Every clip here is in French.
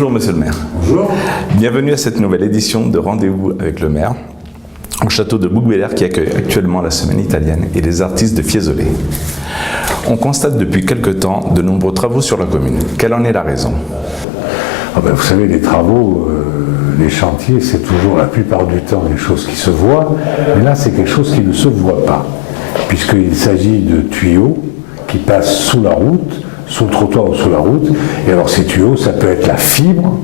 Bonjour Monsieur le maire. Bonjour. Bienvenue à cette nouvelle édition de Rendez-vous avec le maire au château de Bouc-Béliard qui accueille actuellement la semaine italienne et les artistes de Fiesole. On constate depuis quelque temps de nombreux travaux sur la commune. Quelle en est la raison? Vous savez, les travaux, les chantiers, c'est toujours la plupart du temps des choses qui se voient, mais là c'est quelque chose qui ne se voit pas, puisqu'il s'agit de tuyaux qui passent sous la route, sous le trottoir ou sous la route, et alors ces tuyaux, ça peut être la fibre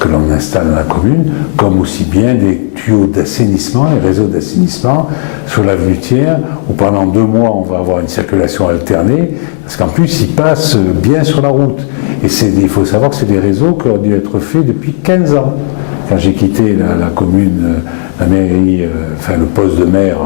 que l'on installe dans la commune, comme aussi bien des tuyaux d'assainissement, les réseaux d'assainissement sur l'avenue Thiers, où pendant 2 mois on va avoir une circulation alternée, parce qu'en plus ils passent bien sur la route. Et il faut savoir que c'est des réseaux qui ont dû être faits depuis 15 ans. Quand j'ai quitté la commune, la mairie, le poste de maire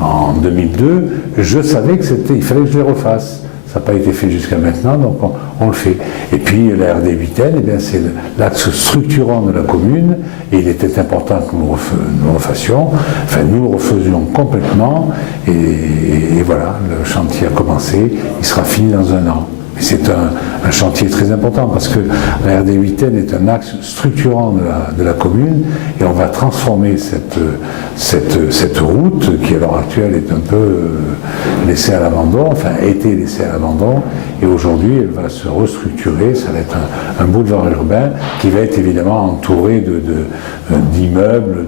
en 2002, je savais qu'il fallait que je les refasse. Ça n'a pas été fait jusqu'à maintenant, donc on le fait. Et puis la RD 8N, c'est l'axe structurant de la commune, et il était important que nous le refassions. Enfin, nous le refaisions complètement, et voilà, le chantier a commencé, il sera fini dans 1 an. C'est un chantier très important parce que la RD 8N est un axe structurant de la commune, et on va transformer cette route qui à l'heure actuelle est un peu laissée à l'abandon, enfin a été laissée à l'abandon, et aujourd'hui elle va se restructurer. Ça va être un boulevard urbain qui va être évidemment entouré d'immeubles,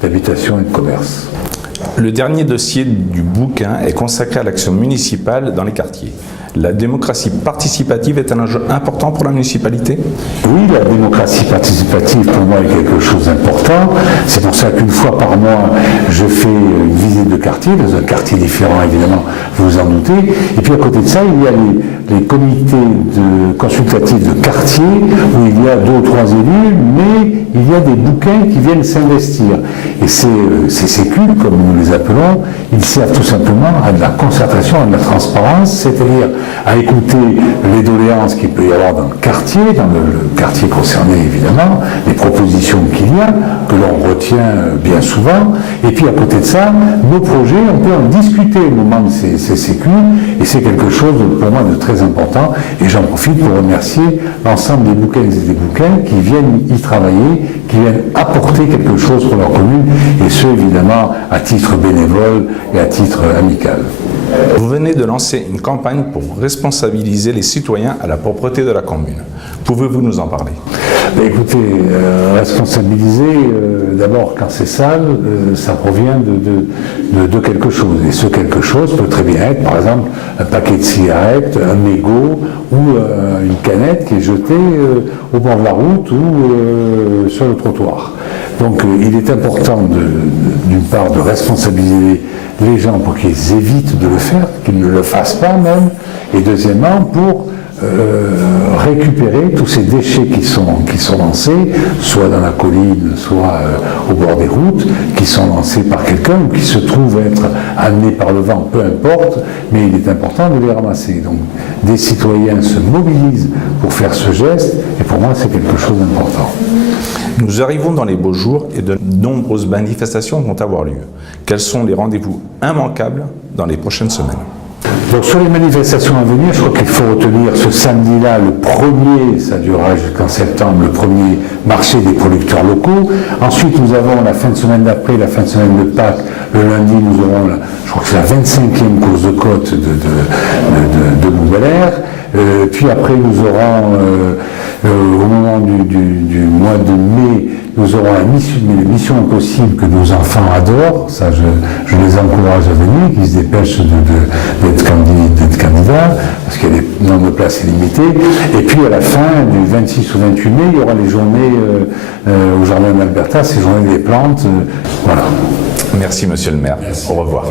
d'habitations et de commerces. Le dernier dossier du bouquin est consacré à l'action municipale dans les quartiers. La démocratie participative est un enjeu important pour la municipalité? Oui, la démocratie participative pour moi est quelque chose d'important. C'est pour ça qu'une fois par mois, je fais une visite de quartier, dans un quartier différent évidemment, vous vous en doutez. Et puis à côté de ça, il y a les comités consultatifs de quartier, où il y a 2 ou 3 élus, mais il y a des bouquins qui viennent s'investir. Et ces sécu, comme nous les appelons, ils servent tout simplement à de la concertation, à de la transparence, c'est-à-dire à écouter les doléances qu'il peut y avoir dans le quartier concerné évidemment, les propositions qu'il y a, que l'on retient bien souvent, et puis à côté de ça, nos projets, on peut en discuter au moment de ces sécu, et c'est quelque chose pour moi de très important, et j'en profite pour remercier l'ensemble des bouquins et des bouquins qui viennent y travailler, qui viennent apporter quelque chose pour leur commune, et ce évidemment à titre bénévole et à titre amical. Vous venez de lancer une campagne pour responsabiliser les citoyens à la propreté de la commune. Pouvez-vous nous en parler? Écoutez, responsabiliser, d'abord quand c'est sale, ça provient de quelque chose. Et ce quelque chose peut très bien être, par exemple, un paquet de cigarettes, un mégot ou une canette qui est jetée au bord de la route ou sur le trottoir. Donc il est important d'une part de responsabiliser les gens pour qu'ils évitent de le faire, qu'ils ne le fassent pas même, et deuxièmement pour récupérer tous ces déchets qui sont lancés, soit dans la colline, soit au bord des routes, qui sont lancés par quelqu'un ou qui se trouvent être amenés par le vent, peu importe, mais il est important de les ramasser. Donc des citoyens se mobilisent pour faire ce geste, et pour moi c'est quelque chose d'important. Nous arrivons dans les beaux jours et de nombreuses manifestations vont avoir lieu. Quels sont les rendez-vous immanquables dans les prochaines semaines? Donc sur les manifestations à venir, je crois qu'il faut retenir ce samedi-là, le 1er, ça durera jusqu'en septembre, le 1er marché des producteurs locaux. Ensuite, nous avons la fin de semaine d'après, la fin de semaine de Pâques. Le lundi, nous aurons, je crois que c'est la 25e course de côte de Bouc-Béliard. Puis après, nous aurons, au moment du mois de mai, nous aurons la mission impossible que nos enfants adorent. Ça, je les encourage à venir, qu'ils se dépêchent d'être candidats, parce qu'il y a des nombres de places illimitées. Et puis à la fin du 26 au 28 mai, il y aura les journées au Jardin d'Alberta, ces journées des plantes. Voilà. Merci Monsieur le maire. Merci. Au revoir.